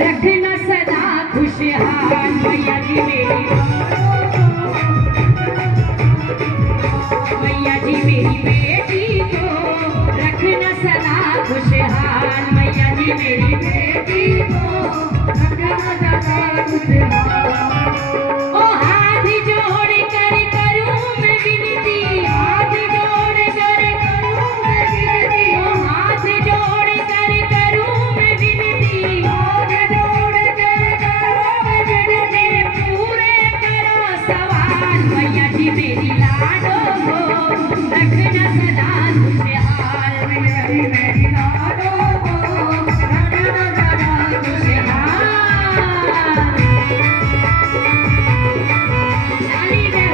रखना सदा खुशहाल मैया जी मेरी मैया जी मेरी बेटी को रखना सदा खुशहाल मैया जी मेरी बेटी को रखना सदा खुशहाल। ओ हाथ जोड़ कर करूं मैं विनती हाथ जोड़ कर करूं मैं विनती ओ हाथ जोड़ कर करूं मैं विनती हाथ जोड़ कर करूं मैं विनती पूरे करो सवाल मैया जी मेरी लाडो को रखना सदा खुशहाल मैया जी मेरी लाडो को रखना सदा खुशहाल। ताली दे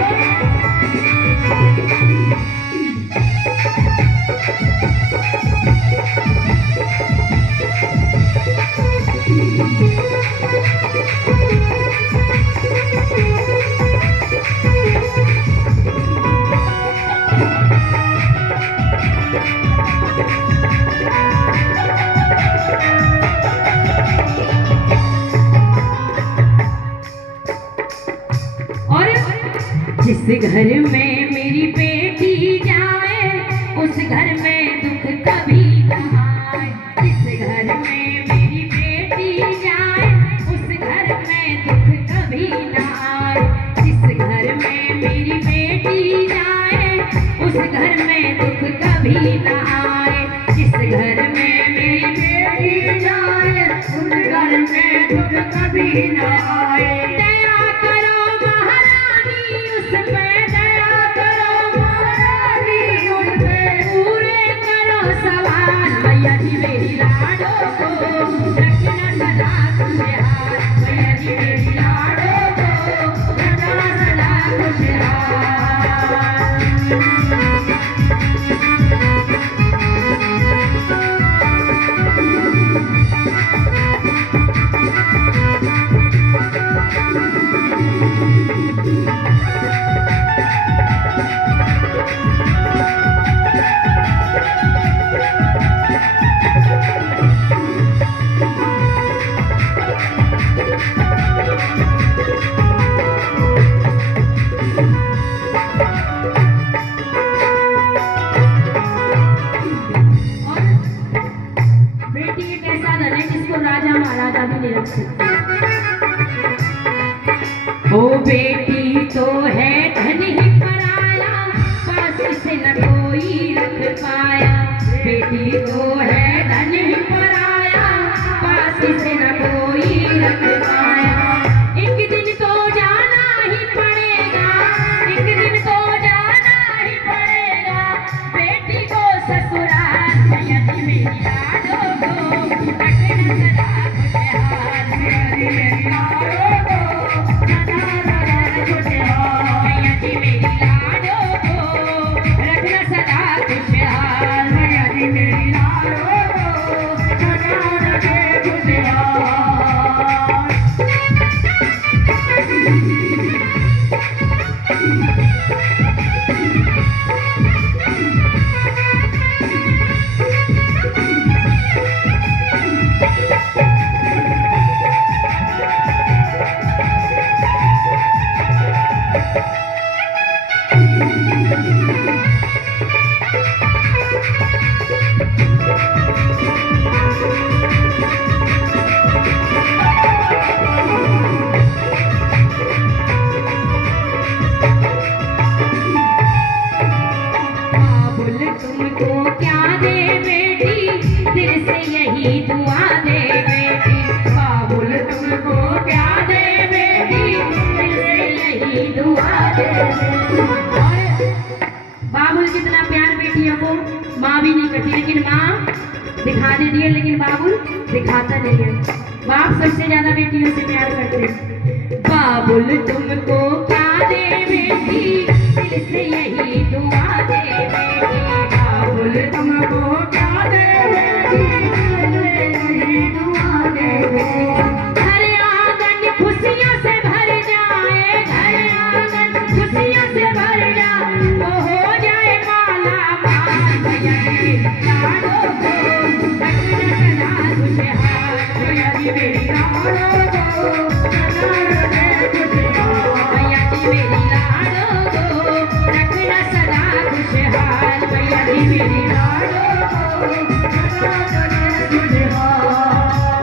और जिस घर में मेरी बेटी जाए उस घर में दुख कभी न आए जिस घर में मेरी बेटी जाए उस घर में दुख कभी न आए जिस घर में मेरी बेटी जाए उस घर में दुख कभी न आए जिस घर में मेरी बेटी जाए उस घर में दुख कभी न आए। दया करो महारानी उस पे दया करो महारानी उस पे पूरे करो सवाल मैया जी मेरी लाडो को रखना सदा खुशहाल मैया जी मेरी लाडो को रखना सदा खुशहाल। बेटी एक ऐसा धन है जिसको राजा महाराजा भी नहीं रख सकते। ओ बेटी तो है धन ही पराया पास से न कोई रख पाया बेटी तो है धन ही पराया पास से न कोई रख पाया। एक दिन तो जाना ही पड़ेगा एक दिन तो जाना ही पड़ेगा बेटी को ससुराल मैया जी मेरी लाडो को रखना सदा खुशहाल मैया जी मेरी लाडो को रखना सदा खुशहाल मैया जी मेरी लाडो को रखना सदा खुशहाल मैया जी मेरी लाडो को रखना सदा खुशहाल। बाबुल जितना प्यार बेटियों को माँ भी नहीं करती लेकिन माँ दिखा देती है लेकिन बाबुल दिखाता नहीं है। बाप सबसे ज्यादा बेटियों से प्यार करते हैं। बाबुल तुमको क्या दे बेटी दिल से यही दुआ दे बेटी बाबुल तुमको क्या दे बेटी दिल से यही दुआ दे बेटी। घर आंगन खुशियों से भर जाए घर आंगन खुशियों से भर जाए तो हो जाए माला माल मैया जी लाडो को रखना सदा खुशहाल मैया जी जी मेरी लाडो को मैया जी मेरी लाडो को रखना सदा खुशहाल। मैया जी मेरी लाडो को।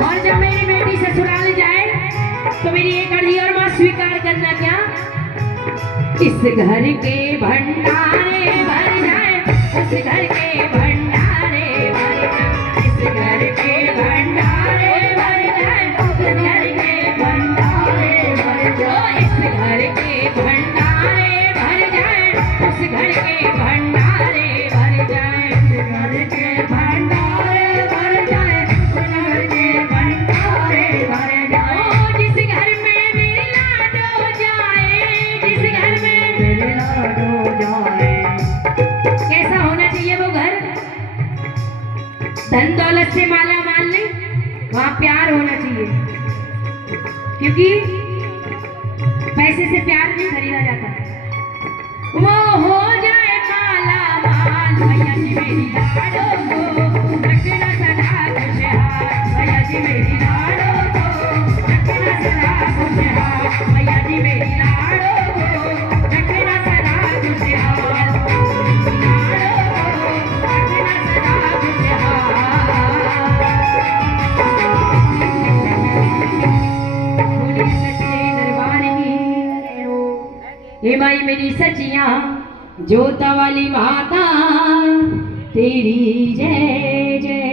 और जब मेरी बेटी ससुराल जाए तो मेरी एक अर्जी और मां स्वीकार करना क्या? इस घर के भंडारे भर जाए, उस घर के भंडारे भर जाए, इस घर के भंडारे भर जाए, उस घर के भंडारे भर जाए, इस घर के भंडारे भर जाए, उस घर के भंडारे भर जाए, इस घर के भंडारे भर जाए, उस घर के भंडारे भर जाए। ओ जिस घर में मेरी लाडो जाए, जिस घर में मेरी लाडो जाए, कैसा होना चाहिए वो घर? धन दौलत से माला माल नहीं, वहां प्यार होना चाहिए, क्योंकि पैसे से प्यार नहीं खरीदा जाता। वो हो जाए माला माल। मैया जी मेरी लाडो को रखना सदा खुशहाल। मैया जी मेरी लाडो को रखना सदा खुशहाल। मैया जी मेरी लाडो को रखना सदा खुशहाल। हे माई मेरी सचिया जोता वाली माता तेरी जय जय।